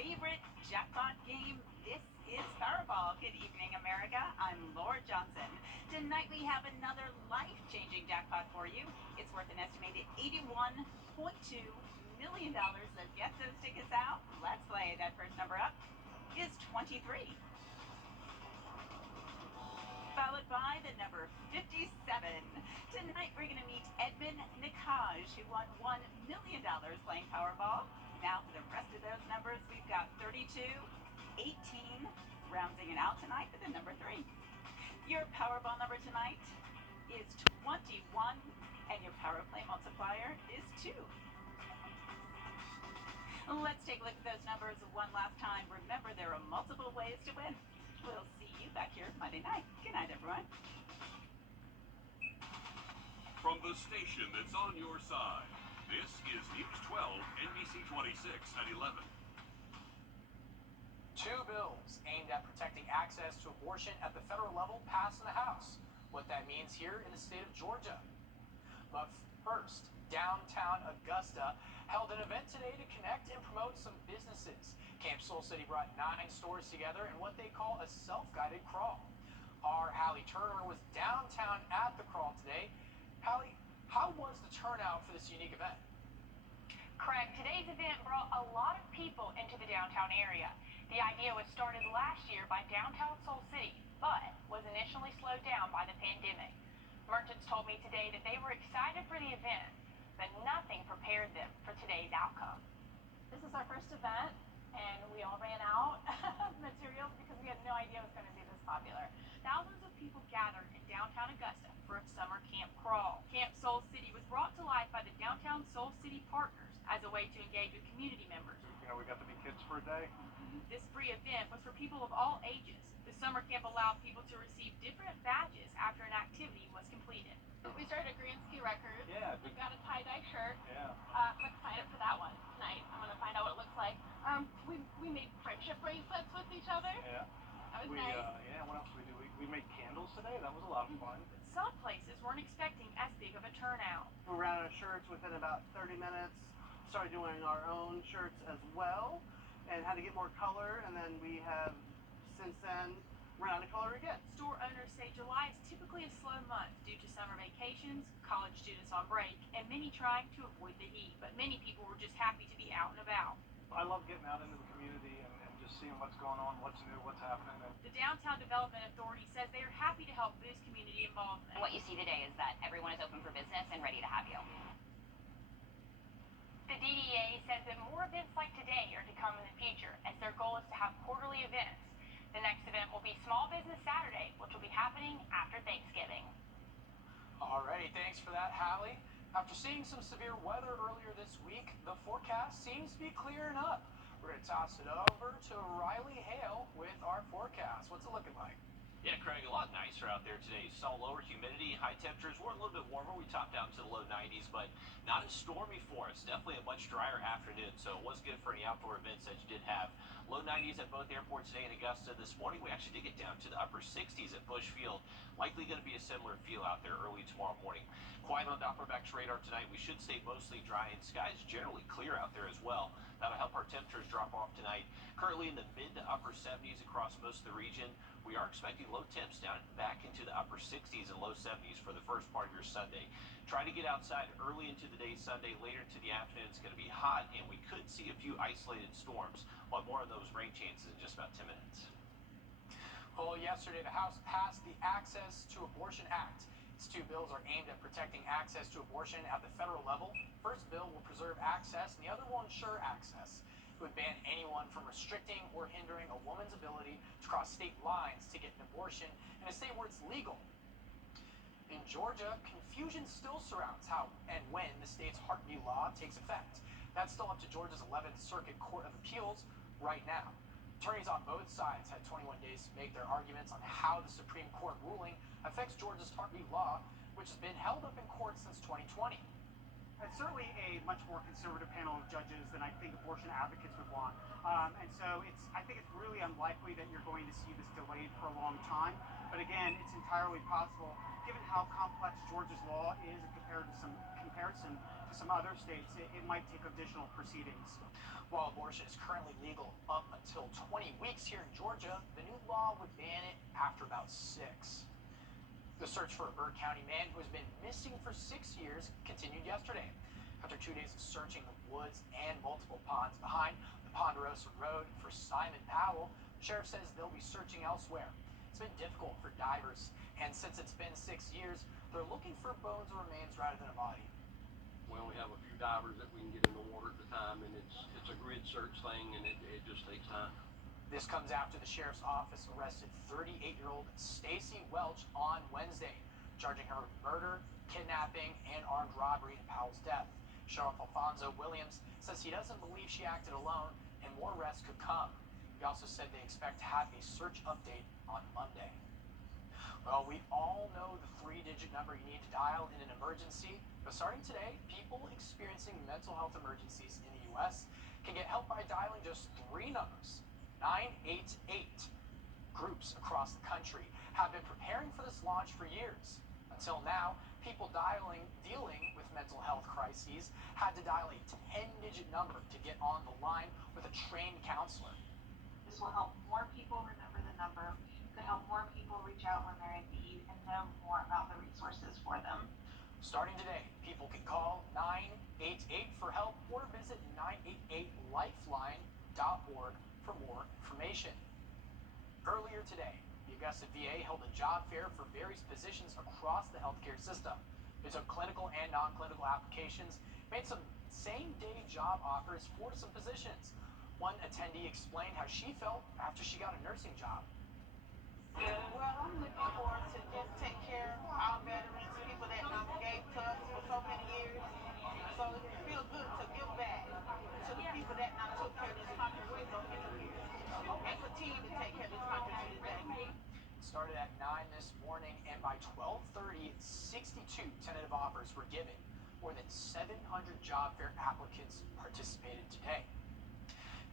favorite jackpot game. This is Powerball. Good evening, America. I'm Laura Johnson. Tonight we have another life-changing jackpot for you. It's worth an estimated $81.2 million. So get those tickets out. Let's play. That first number up is 23, followed by the number 57. Tonight we're going to meet Edmund Nikaj, who won $1 million playing Powerball. Now for the rest of those numbers, we've got 32, 18, rounding it out tonight with the number 3. Your Powerball number tonight is 21, and your Power Play multiplier is 2. Let's take a look at those numbers one last time. Remember, there are multiple ways to win. We'll see you back here Monday night. Good night, everyone. From the station that's on your side, this is News 12, NBC 26 at 11. Two bills aimed at protecting access to abortion at the federal level passed in the House. What that means here in the state of Georgia. But first, downtown Augusta held an event today to connect and promote some businesses. Camp Soul City brought 9 stores together in what they call a self-guided crawl. Our Hallie Turner was downtown at the crawl today. Hallie, how was the turnout for this unique event? Craig, today's event brought a lot of people into the downtown area. The idea was started last year by downtown Soul City, but was initially slowed down by the pandemic. Merchants told me today that they were excited for the event, but nothing prepared them for today's outcome. This is our first event, and we all ran out of materials because we had no idea it was going to be this popular. Thousands of people gathered in downtown Augusta for a summer camp crawl. Camp Soul City was brought to life by the Downtown Soul City Partners as a way to engage with community members. You know, we got to be kids for a day. This free event was for people of all ages. The summer camp allowed people to receive different badges after an activity was completed. We started a Greensky record. Yeah. We've got a tie-dye shirt. Yeah. I'm excited for that one tonight. I'm going to find out what it looks like. We made friendship bracelets with each other. Yeah. That was nice. What else did we do? We made candles today. That was a lot of fun. Some places weren't expecting as big of a turnout. We ran out of shirts within about 30 minutes. Started doing our own shirts as well, and had to get more color. And then we have since then run out of color again. Store owners say July is typically a slow month due to summer vacations, college students on break, and many trying to avoid the heat. But many people were just happy to be out and about. I love getting out into the community and just seeing what's going on, what's new, what's happening. The Downtown Development Authority says they are happy to help boost community involvement. What you see today is that everyone is open for business and ready to have you. The DDA says that more events like today are to come in the future, as their goal is to have quarterly events. The next event will be Small Business Saturday, which will be happening after Thanksgiving. Alrighty, thanks for that, Hallie. After seeing some severe weather earlier this week, the forecast seems to be clearing up. We're going to toss it over to Riley Hale with our forecast. What's it looking like? Yeah, Craig, a lot nicer out there today. Saw lower humidity, high temperatures were a little bit warmer. We topped out to the low 90s, but not as stormy for us. Definitely a much drier afternoon, so it was good for any outdoor events that you did have. Low 90s at both airports today in Augusta. This morning, we actually did get down to the upper 60s at Bush Field. Likely going to be a similar feel out there early tomorrow morning. Quiet on Dopplerback's radar tonight. We should stay mostly dry, and skies generally clear out there as well. That'll help our temperatures drop off tonight. Currently in the mid to upper 70s across most of the region. We are expecting low temps down back into the upper 60s and low 70s for the first part of your Sunday. Try to get outside early into the day Sunday. Later into the afternoon, it's going to be hot, and we could see a few isolated storms. While more of those rain chances in just about 10 minutes. Well, yesterday the House passed the Access to Abortion Act. These two bills are aimed at protecting access to abortion at the federal level. First bill will preserve access, and the other will ensure access. It would ban anyone from restricting or hindering a woman's ability to cross state lines to get an abortion in a state where it's legal. In Georgia, confusion still surrounds how and when the state's heartbeat law takes effect. That's still up to Georgia's 11th Circuit Court of Appeals right now. Attorneys on both sides had 21 days to make their arguments on how the Supreme Court ruling affects Georgia's heartbeat law, which has been held up in court since 2020. It's certainly a much more conservative panel of judges than I think abortion advocates would want. And so I think it's really unlikely that you're going to see this delayed for a long time. But again, it's entirely possible, given how complex Georgia's law is in comparison to some other states, it might take additional proceedings. While abortion is currently legal up until 20 weeks here in Georgia, the new law would ban it after about 6. The search for a Byrd County man who has been missing for 6 years continued yesterday. After 2 days of searching the woods and multiple ponds behind the Ponderosa Road for Simon Powell, the sheriff says they'll be searching elsewhere. It's been difficult for divers, and since it's been 6 years, they're looking for bones or remains rather than a body. We only have a few divers that we can get in the water at the time, and it's a grid search thing, and it just takes time. This comes after the sheriff's office arrested 38-year-old Stacy Welch on Wednesday, charging her with murder, kidnapping, and armed robbery in Powell's death. Sheriff Alfonso Williams says he doesn't believe she acted alone, and more arrests could come. He also said they expect to have a search update on Monday. Well, we all know the 3-digit number you need to dial in an emergency, but starting today, people experiencing mental health emergencies in the U.S. can get help by dialing just 3 numbers, 988. Groups across the country have been preparing for this launch for years. Until now, people dealing with mental health crises had to dial a 10-digit number to get on the line with a trained counselor. This will help more people remember the number, could help more people reach out when they're in need and know more about the resources for them. Starting today, people can call 988 for help or visit 988lifeline.org for more information. Earlier today, the Augusta VA held a job fair for various positions across the healthcare system. They took clinical and non-clinical applications, made some same-day job offers for some positions. One attendee explained how she felt after she got a nursing job. Well, I'm looking forward to just take care of our veterans, people that gave to us for so many years. So it feels good to give back to the people that took care of this country for so many years and continue to take care of this country to this day. It started at 9 this morning, and by 12:30, 62 tentative offers were given. More than 700 job fair applicants participated today.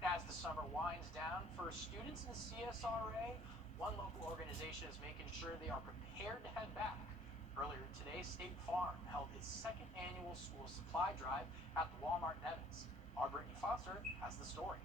As the summer winds down for students in the CSRA, one local organization is making sure they are prepared to head back. Earlier today, State Farm held its 2nd annual school supply drive at the Walmart in Evans. Our Brittany Foster has the story.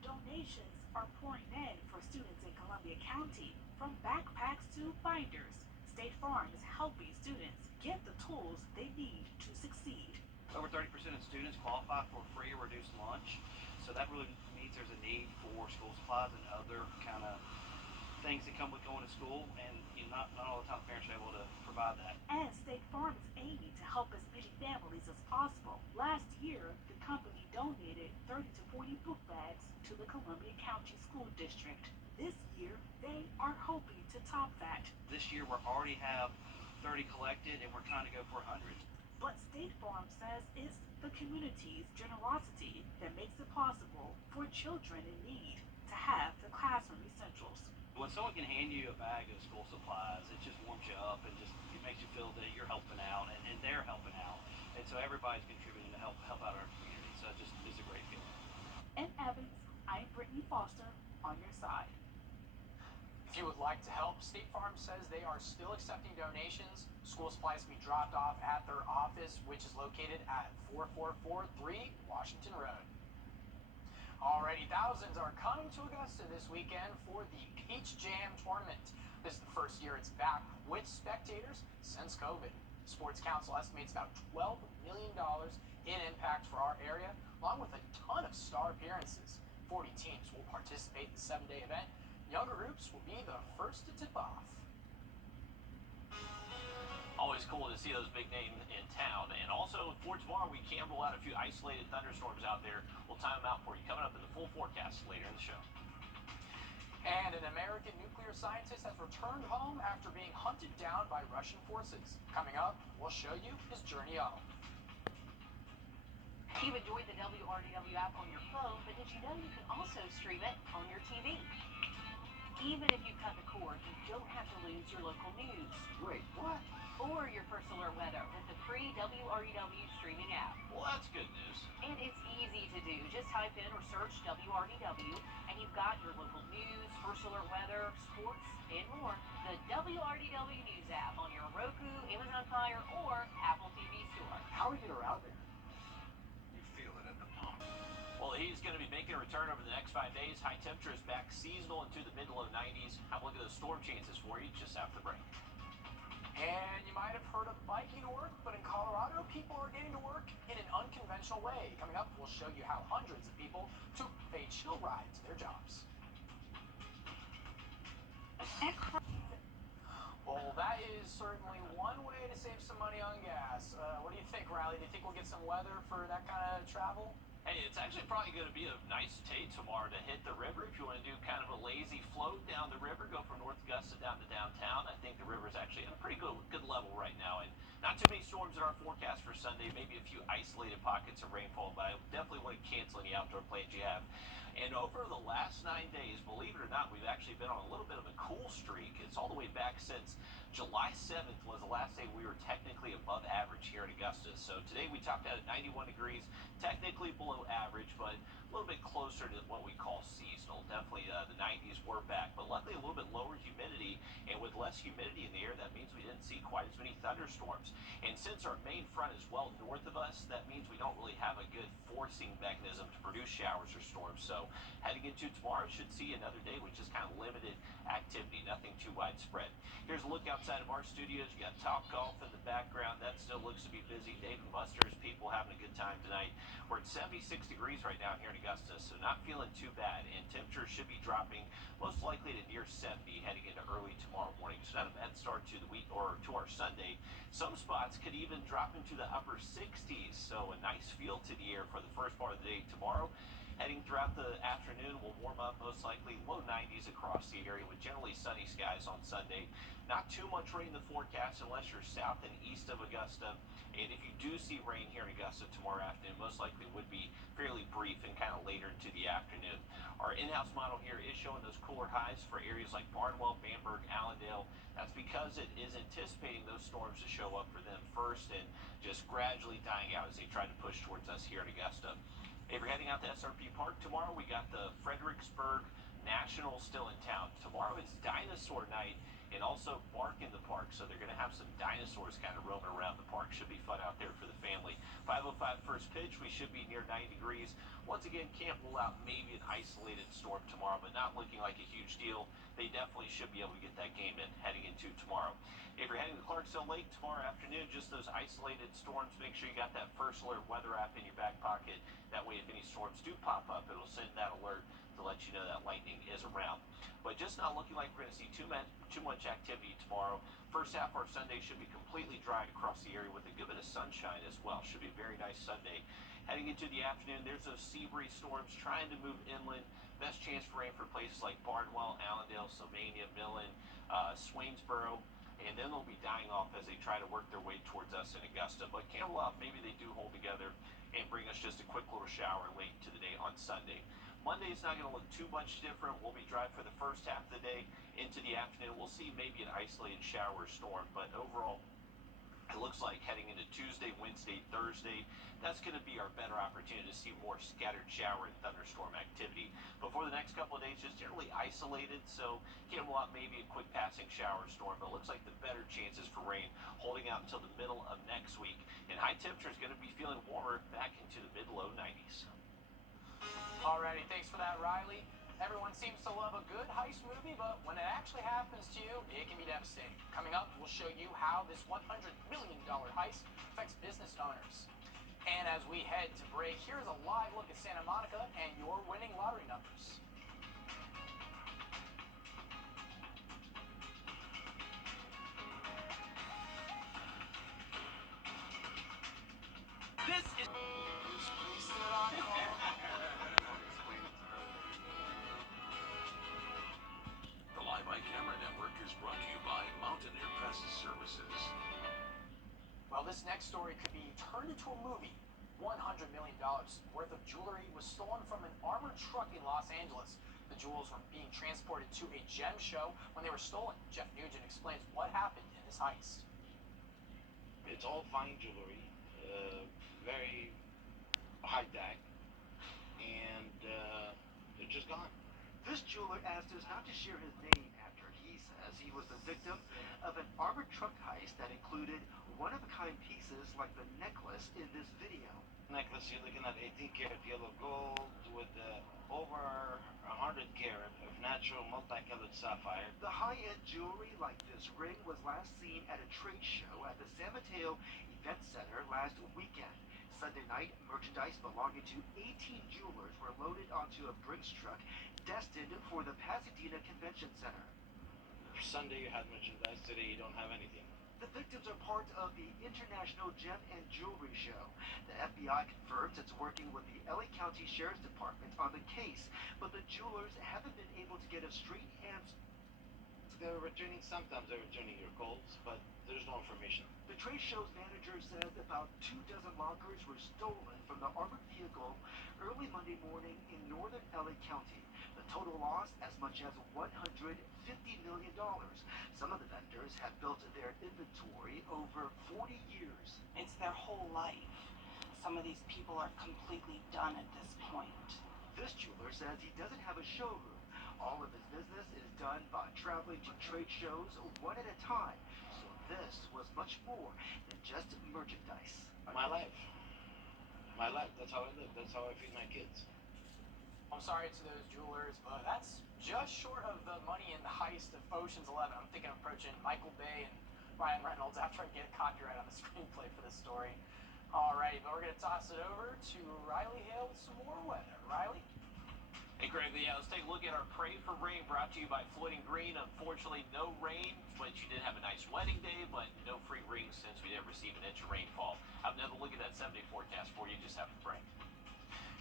Donations are pouring in for students in Columbia County, from backpacks to binders. State Farm is helping students get the tools they need to succeed. Over 30% of students qualify for free or reduced lunch, so that really means there's a need for school supplies and other kind of things that come with going to school, and not all the time parents are able to provide that. And State Farm is aiming to help as many families as possible. Last year, the company donated 30 to 40 book bags to the Columbia County School District. This year, they are hoping to top that. This year, we already have 30 collected, and we're trying to go for 100. But State Farm says it's the community's generosity that makes it possible for children in need to have the classroom essentials. When someone can hand you a bag of school supplies, it just warms you up and just it makes you feel that you're helping out and they're helping out. And so everybody's contributing to help out our community. So it's a great feeling. In Evans, I'm Brittany Foster on your side. If you would like to help, State Farm says they are still accepting donations. School supplies can be dropped off at their office, which is located at 4443 Washington Road. Already, thousands are coming to Augusta this weekend for the Peach Jam Tournament. This is the first year it's back with spectators since COVID. Sports Council estimates about $12 million in impact for our area, along with a ton of star appearances. 40 teams will participate in the 7-day event. Younger groups will be the first to tip off. Always cool to see those big names in town. And also, for tomorrow, we can roll out a few isolated thunderstorms out there. We'll time them out for you. Coming up in the full forecast later in the show. And an American nuclear scientist has returned home after being hunted down by Russian forces. Coming up, we'll show you his journey home. You've enjoyed the WRDW app on your phone, but did you know you can also stream it on your TV? Even if you cut the cord, you don't have to lose your local news. Wait, what? Or your first alert weather with the free WRDW streaming app. Well, that's good news. And it's easy to do. Just type in or search WRDW, and you've got your local news, first alert weather, sports, and more. The Wrdw News app on your Roku, Amazon Fire, or Apple TV store. How are we getting around there? You feel it at the pump. Well, the heat is going to be making a return over the next 5 days. High temperatures back seasonal into the mid to low 90s. Have a look at those storm chances for you just after the break. And you might have heard of biking to work, but in Colorado, people are getting to work in an unconventional way. Coming up, we'll show you how hundreds of people took a chill ride to their jobs. Well, that is certainly one way to save some money on gas. What do you think, Riley? Do you think we'll get some weather for that kind of travel? Hey, it's actually probably going to be a nice day tomorrow to hit the river. If you want to do kind of a lazy float down the river, go from North Augusta down to downtown. I think the river's actually at a pretty good level right now. And not too many storms in our forecast for Sunday. Maybe a few isolated pockets of rainfall, but I definitely wouldn't cancel any outdoor plans you have. And over the last 9 days, believe it or not, we've actually been on a little bit of a cool streak. It's all the way back since July 7th was the last day we were technically above average here in Augusta. So today we topped out at 91 degrees, technically below average, but a little bit closer to what we call seasonal. Definitely the 90s were back, but luckily a little bit lower humidity, and with less humidity in the air, that means we didn't see quite as many thunderstorms. And since our main front is well north of us, that means we don't really have a good forcing mechanism to produce showers or storms. So heading into tomorrow, should see another day with just kind of limited activity, nothing too widespread. Here's a look outside of our studios. You got Top Golf in the background. That still looks to be busy. Dave and Buster's, people having a good time tonight. We're at 76 degrees right now here in Augusta, so not feeling too bad. And temperatures should be dropping most likely to near 70 heading into early tomorrow morning. So not a bad start to the week or to our Sunday. Some spots could even drop into the upper 60s, so a nice feel to the air for the first part of the day tomorrow. Heading throughout the afternoon, we'll warm up most likely low 90s across the area with generally sunny skies on Sunday. Not too much rain in the forecast unless you're south and east of Augusta. And if you do see rain here in Augusta tomorrow afternoon, most likely would be fairly brief and kind of later into the afternoon. Our in-house model here is showing those cooler highs for areas like Barnwell, Bamberg, Allendale. That's because it is anticipating those storms to show up for them first and just gradually dying out as they try to push towards us here in Augusta. If you're heading out to SRP Park tomorrow, we got the Fredericksburg National still in town. Tomorrow it's dinosaur night and also bark in the park, so they're going to have some dinosaurs kind of roaming around the park. Should be fun out there for the family. 5:05 first pitch, we should be near 90 degrees. Once again, can't rule out maybe an isolated storm tomorrow, but not looking like a huge deal. They definitely should be able to get that game in heading into tomorrow. If you're heading to Clarksville Lake tomorrow afternoon, just those isolated storms, make sure you got that First Alert weather app in your back pocket. That way, if any storms do pop up, it'll send that alert to let you know that lightning is around. But just not looking like we're going to see too much activity tomorrow. First half of our Sunday should be completely dry across the area with a good bit of sunshine as well. Should be a very nice Sunday. Heading into the afternoon, there's those sea breeze storms trying to move inland. Best chance for rain for places like Barnwell, Allendale, Sylvania, Millen, Swainsboro. And then they'll be dying off as they try to work their way towards us in Augusta. But Camelot, maybe they do hold together and bring us just a quick little shower late to the day on Sunday. Monday's not going to look too much different. We'll be dry for the first half of the day. Into the afternoon, we'll see maybe an isolated shower or storm. But overall, it looks like heading into Tuesday, Wednesday, Thursday, that's going to be our better opportunity to see more scattered shower and thunderstorm activity. But for the next couple of days, just generally isolated, so Camelot maybe a quick passing shower storm, but it looks like the better chances for rain holding out until the middle of next week. And high temperature is going to be feeling warmer back into the mid-low 90s. Alrighty, thanks for that, Riley. Everyone seems to love a good heist movie, but when it actually happens to you, it can be devastating. Coming up, we'll show you how this $100 million heist affects business owners. And as we head to break, here's a live look at Santa Monica and your winning lottery numbers. This is... The Live by Camera Network is brought to you by Mountaineer Press Services. Well, this next story could be turned into a movie. $100 million worth of jewelry was stolen from an armored truck in Los Angeles. The jewels were being transported to a gem show when they were stolen. Jeff Nugent explains what happened in this heist. It's all fine jewelry, very high tech, and they're just gone. This jeweler asked us not to share his name after he says he was the victim of an armored truck heist that included one-of-a-kind pieces like the necklace in this video. Necklace, you're looking at 18-karat yellow gold with over 100 karat of natural multicolored sapphire. The high-end jewelry like this ring was last seen at a trade show at the San Mateo Event Center last weekend. Sunday night, merchandise belonging to 18 jewelers were loaded onto a Brinks truck destined for the Pasadena Convention Center. Sunday you had merchandise, today you don't have anything. The victims are part of the International Gem and Jewelry Show. The FBI confirms it's working with the LA County Sheriff's Department on the case, but the jewelers haven't been able to get a straight answer. Sometimes they're returning your calls, but there's no information. The trade show's manager says about 24 lockers were stolen from the armored vehicle early Monday morning in northern LA County. The total loss as much as $150 million. Some of the vendors have built their inventory over 40 years. It's their whole life. Some of these people are completely done at this point. This jeweler says he doesn't have a showroom. All of his business is done by traveling to trade shows one at a time. So this was much more than just merchandise. My life. That's how I live. That's how I feed my kids. I'm sorry to those jewelers, but that's just short of the money in the heist of Ocean's 11. I'm thinking of approaching Michael Bay and Ryan Reynolds after I get copyright on the screenplay for this story. Alrighty, but we're going to toss it over to Riley Hale with some more weather. Riley? Hey Greg, let's take a look at our Pray for Rain brought to you by Floyd & Green. Unfortunately, no rain, but you did have a nice wedding day, but no free rings since we didn't receive an inch of rainfall. Have another look at that 7-day forecast for you. Just have a break.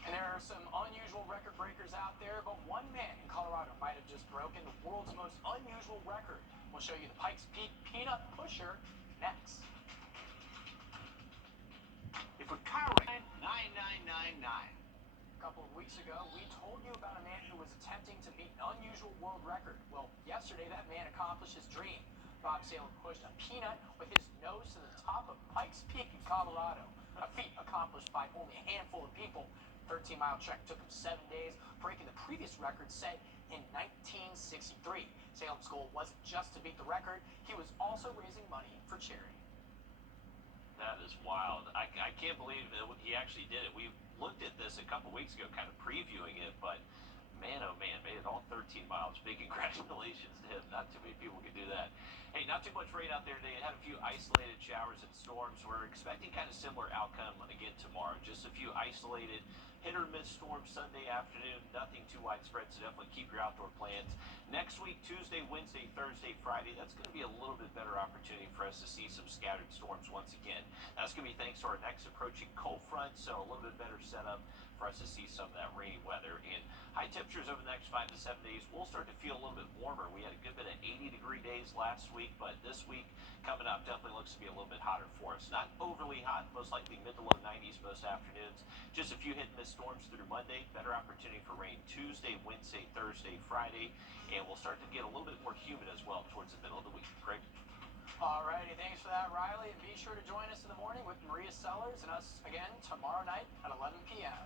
And there are some unusual record breakers out there, but one man in Colorado might have just broken the world's most unusual record. We'll show you the Pikes Peak Peanut Pusher next. If a car wreck, 9999. A couple of weeks ago, we told you about a man who was attempting to beat an unusual world record. Well, yesterday that man accomplished his dream. Bob Salem pushed a peanut with his nose to the top of Pikes Peak in Colorado, a feat accomplished by only a handful of people. 13-mile trek took him 7 days, breaking the previous record set in 1963. Salem's goal wasn't just to beat the record, he was also raising money for charity. That is wild. I can't believe that he actually did it. We looked at this a couple weeks ago, kind of previewing it, but man, oh man, made it all 13 miles. Big congratulations to him. Not too many people can do that. Hey, not too much rain out there today. It had a few isolated showers and storms. We're expecting kind of similar outcome again tomorrow. Just a few isolated hit or miss storms Sunday afternoon. Nothing too widespread, so definitely keep your outdoor plans. Next week, Tuesday, Wednesday, Thursday, Friday, that's going to be a little bit better opportunity for us to see some scattered storms once again. That's going to be thanks to our next approaching cold front, so a little bit better setup for us to see some of that rainy weather. And high temperatures over the next 5 to 7 days will start to feel a little bit warmer. We had a good bit of 80-degree days last week, but this week coming up definitely looks to be a little bit hotter for us. Not overly hot, most likely mid to low 90s most afternoons. Just a few hit and miss storms through Monday. Better opportunity for rain Tuesday, Wednesday, Thursday, Friday, and we'll start to get a little bit more humid as well towards the middle of the week. Craig? Alrighty, thanks for that, Riley, and be sure to join us in the morning with Maria Sellers and us again tomorrow night at 11 p.m.